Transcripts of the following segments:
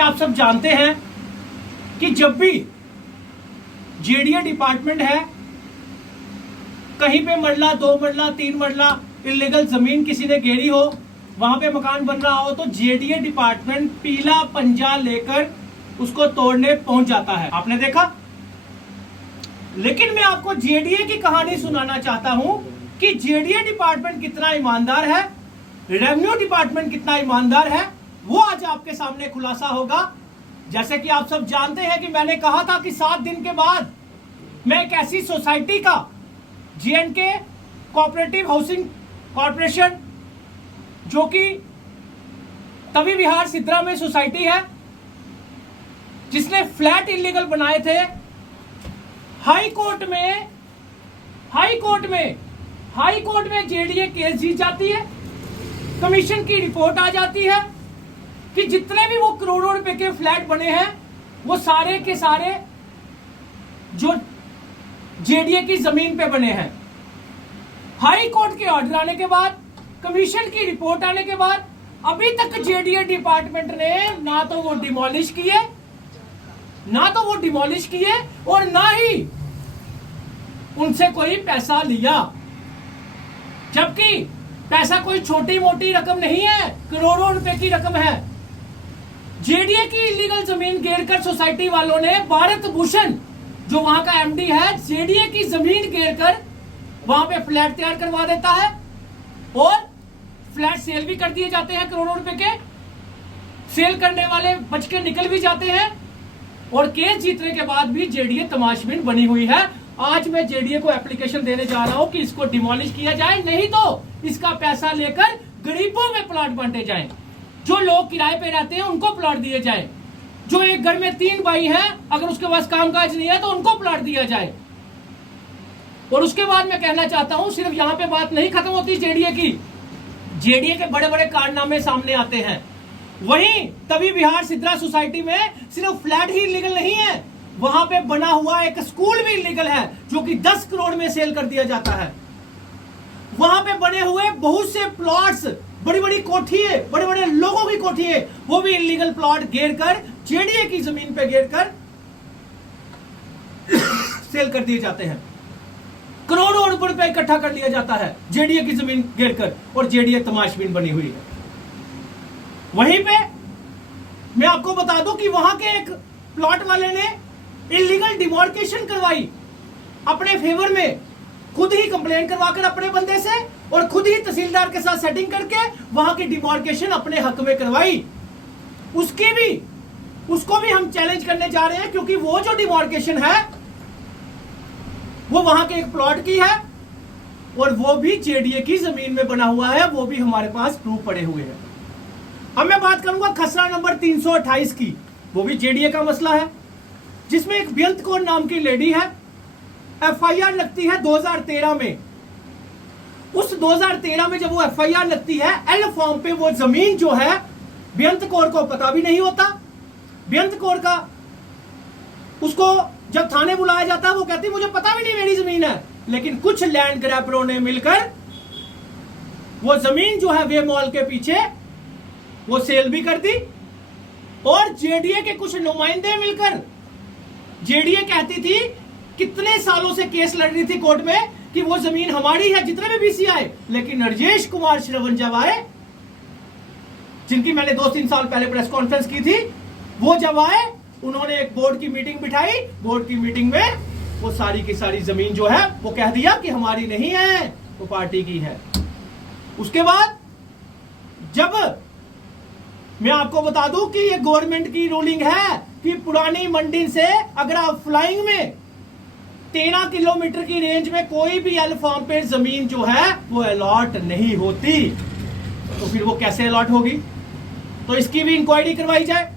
आप सब जानते हैं कि जब भी जेडीए डिपार्टमेंट है, कहीं पे मरला, 2 मरला, 3 मरला इलीगल जमीन किसी ने घेरी हो, वहां पे मकान बन रहा हो, तो जेडीए डिपार्टमेंट पीला पंजा लेकर उसको तोड़ने पहुंच जाता है। आपने देखा। लेकिन मैं आपको जेडीए की कहानी सुनाना चाहता हूं कि जेडीए डिपार्टमेंट कितना ईमानदार है, रेवेन्यू डिपार्टमेंट कितना ईमानदार है, वो आज आपके सामने खुलासा होगा। जैसे कि आप सब जानते हैं कि मैंने कहा था कि 7 दिन के बाद मैं एक ऐसी सोसाइटी का, जेएंडके कोऑपरेटिव हाउसिंग कॉर्पोरेशन, जो कि तवी विहार सिद्रा में सोसाइटी है, जिसने फ्लैट इलीगल बनाए थे, हाई कोर्ट में जेडीए केस जीत जाती है। कमीशन की रिपोर्ट आ जाती है कि जितने भी वो करोड़ों रुपए के फ्लैट बने हैं, वो सारे के सारे जो जेडीए की जमीन पे बने हैं। हाई कोर्ट के ऑर्डर आने के बाद, कमीशन की रिपोर्ट आने के बाद, अभी तक जेडीए डिपार्टमेंट ने ना तो वो डिमोलिश किए और ना ही उनसे कोई पैसा लिया। जबकि पैसा कोई छोटी मोटी रकम नहीं है, करोड़ों रुपए की रकम है। जेडीए की इलीगल जमीन घेरकर सोसाइटी वालों ने, भारत भूषण जो वहां का एमडी है, जेडीए की जमीन घेरकर वहां पे फ्लैट तैयार करवा देता है और फ्लैट सेल भी कर दिए जाते हैं। करोड़ों रुपए के सेल करने वाले बच के निकल भी जाते हैं और केस जीतने के बाद भी जेडीए तमाशबीन बनी हुई है। आज मैं जेडीए को एप्लीकेशन देने जा रहा हूं कि इसको डिमोलिश किया जाए, नहीं तो इसका पैसा लेकर गरीबों में प्लॉट बांटे जाएं। जो लोग किराए पे रहते हैं उनको प्लॉट दिए जाए। जो एक घर में 3 भाई हैं, अगर उसके पास कामकाज नहीं है तो उनको प्लॉट दिया जाए। और उसके बाद मैं कहना चाहता हूं, सिर्फ यहां पे बात नहीं खत्म होती जेडीए की। जेडीए के बड़े बड़े कारनामे सामने आते हैं। वहीं तवी विहार सिद्रा सोसाइटी में सिर्फ फ्लैट ही इलीगल नहीं है, वहां पे बना हुआ एक स्कूल भी इलीगल है, जो कि 10 करोड़ में सेल कर दिया जाता है। वहां पे बने हुए बहुत से प्लॉट्स, बड़ी बड़ी कोठियां, बड़े बड़े लोगों की कोठियां, वो भी इलीगल प्लॉट घेर कर, जेडीए की जमीन पे घेर कर सेल कर दिए जाते हैं। करोड़ों रुपए इकट्ठा कर लिया जाता है जेडीए की जमीन घेर कर, और जेडीए तमाशबीन बनी हुई है। वहीं पे मैं आपको बता दूं कि वहां के एक प्लॉट वाले ने इलीगल डिमार्केशन करवाई अपने फेवर में, खुद ही कंप्लेन करवाकर अपने बंदे से, और खुद ही तहसीलदार के साथ सेटिंग करके वहां की डिमार्केशन अपने हक में करवाई। उसको भी हम चैलेंज करने जा रहे हैं, क्योंकि वो जो डिमार्केशन है वो वहां के एक प्लॉट की है और वो भी जेडीए की जमीन में बना हुआ है। वो भी हमारे पास प्रूफ पड़े हुए हैं। अब मैं बात करूंगा खसरा नंबर 328 की। वो भी जेडीए का मसला है, जिसमें एक बेअंत कौर नाम की लेडी है। एफआईआर लगती है 2013 में। उस 2013 में जब वो एफआईआर लगती है, एल फॉर्म पे वो जमीन जो है बेअंत कौर को पता भी नहीं होता। बेअंत कौर का, उसको जब थाने बुलाया जाता है, वो कहती मुझे पता भी नहीं मेरी जमीन है। लेकिन कुछ लैंड ग्रैबरों ने मिलकर वो जमीन जो है वे मॉल के पीछे वो सेल भी कर दी, और जेडीए के कुछ नुमाइंदे मिलकर, जेडीए कहती थी, कितने सालों से केस लड़ रही थी कोर्ट में कि वो जमीन हमारी है, जितने भी बीसी आए। लेकिन राजेश कुमार श्रवण जब आए, जिनकी मैंने 2-3 साल पहले प्रेस कॉन्फ्रेंस की थी, वो जब आए, उन्होंने एक बोर्ड की मीटिंग बिठाई। बोर्ड की मीटिंग में वो सारी की सारी जमीन जो है वो कह दिया कि हमारी नहीं है, वो पार्टी की है। उसके बाद जब मैं आपको बता दूं कि ये गवर्नमेंट की रूलिंग है कि पुरानी मंडी से अगर आप फ्लाइंग में 13 किलोमीटर की रेंज में कोई भी एल फॉर्म पे जमीन जो है वो अलॉट नहीं होती, तो फिर वो कैसे अलॉट होगी? तो इसकी भी इंक्वायरी करवाई जाए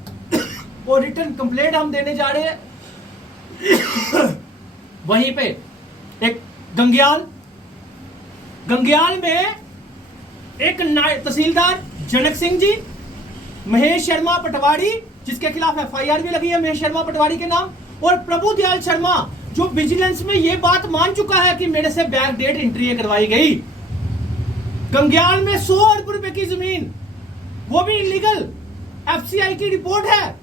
और रिटर्न कंप्लेंट हम देने जा रहे हैं। वहीं पे एक गंग्याल में एक तहसीलदार जनक सिंह जी, महेश शर्मा पटवारी, जिसके खिलाफ एफआईआर भी लगी है महेश शर्मा पटवारी के नाम, और प्रभु दयाल शर्मा, जो विजिलेंस में ये बात मान चुका है कि मेरे से बैक डेट एंट्री करवाई गई। गंग्याल में 100 अरब रुपए की जमीन, वो भी इलीगल, एफसीआई की रिपोर्ट है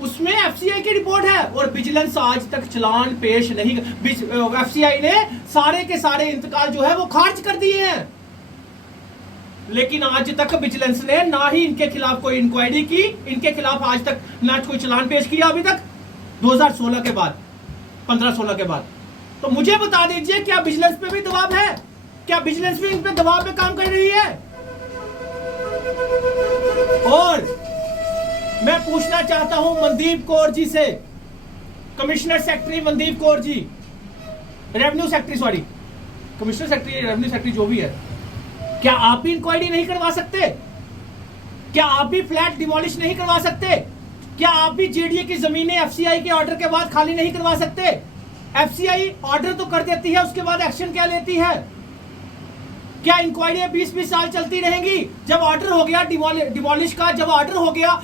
उसमें एफसीआई की रिपोर्ट है और विजिलेंस आज तक चालान पेश नहीं, एफसीआई ने सारे के सारे इंतकाल जो है वो खारिज कर दिए हैं। लेकिन आज तक विजिलेंस ने ना ही इनके खिलाफ कोई इंक्वायरी की, इनके खिलाफ आज तक ना कोई चालान पेश किया अभी तक 2016 के बाद, 15-16 के बाद। तो मुझे बता दीजिए क्या विजिलेंस पे भी दबाव है? क्या विजिलेंस भी इन पे दबाव पे काम कर रही है? और मैं पूछना चाहता हूं मनदीप कौर जी से, commissioner secretary Mandeep Kaur ji, revenue secretary, sorry commissioner secretary, revenue secretary जो भी है, क्या आप भी इंक्वायरी नहीं करवा सकते? क्या आप भी फ्लैट डिमोलिश नहीं करवा सकते? क्या आप भी जेडीए की जमीनें एफसीआई के ऑर्डर के बाद खाली नहीं करवा सकते? एफसीआई ऑर्डर तो कर देती है, उसके बाद एक्शन क्या लेती है? क्या इंक्वायरी 20-20 साल चलती रहेंगी? जब ऑर्डर हो गया डिमोलिश का, जब ऑर्डर हो गया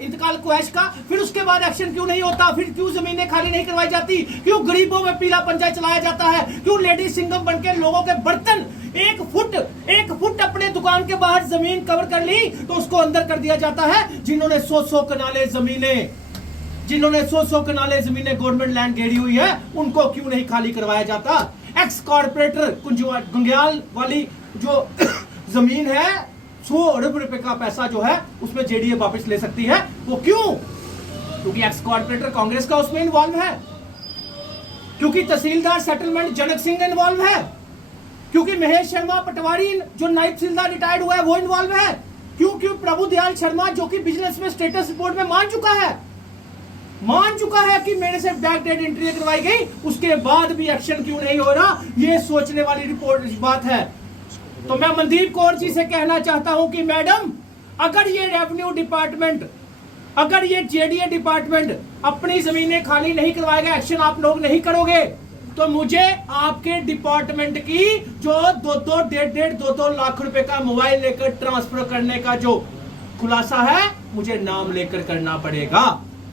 इंतकाल क्वैश का, फिर उसके बाद एक्शन क्यों नहीं होता? फिर क्यों जमीनें खाली नहीं करवाई जाती? क्यों गरीबों में पीला पंजा चलाया जाता है? क्यों लेडी सिंगम बनके लोगों के बर्तन 1 फुट अपने दुकान के बाहर जमीन कवर कर ली तो उसको अंदर कर दिया जाता है? जिन्होंने 100 कनाले जमीनें गवर्नमेंट लैंड घेरी हुई है, उनको क्यों नहीं खाली करवाया जाता? एक्स कॉर्पोरेटर गुंग्याल वाली जो जमीन है, 100 अरब रुपए का पैसा जो है उसमें जेडीए वापस ले सकती है, वो क्यों? क्योंकि एक्स कॉर्पोरेटर कांग्रेस का उसमें इन्वॉल्व है, क्योंकि तहसीलदार सेटलमेंट जनक सिंह इन्वॉल्व है, क्योंकि महेश शर्मा पटवारी जो नायब तहसीलदार रिटायर्ड हुआ है वो इन्वॉल्व है, क्यों प्रभु दयाल शर्मा जो कि बिजनेस में स्टेटस रिपोर्ट में मान चुका है कि मेरे से बैक डेट एंट्री करवाई गई, उसके बाद भी एक्शन क्यों नहीं हो रहा? ये सोचने वाली बात है। तो मैं मनदीप कौर जी से कहना चाहता हूं कि मैडम, अगर ये रेवेन्यू डिपार्टमेंट, अगर ये जेडीए डिपार्टमेंट अपनी जमीनें खाली नहीं करवाएगा, एक्शन आप लोग नहीं करोगे, तो मुझे आपके डिपार्टमेंट की जो 2-2 लाख रुपए का मोबाइल लेकर ट्रांसफर करने का जो खुलासा है, मुझे नाम लेकर करना पड़ेगा।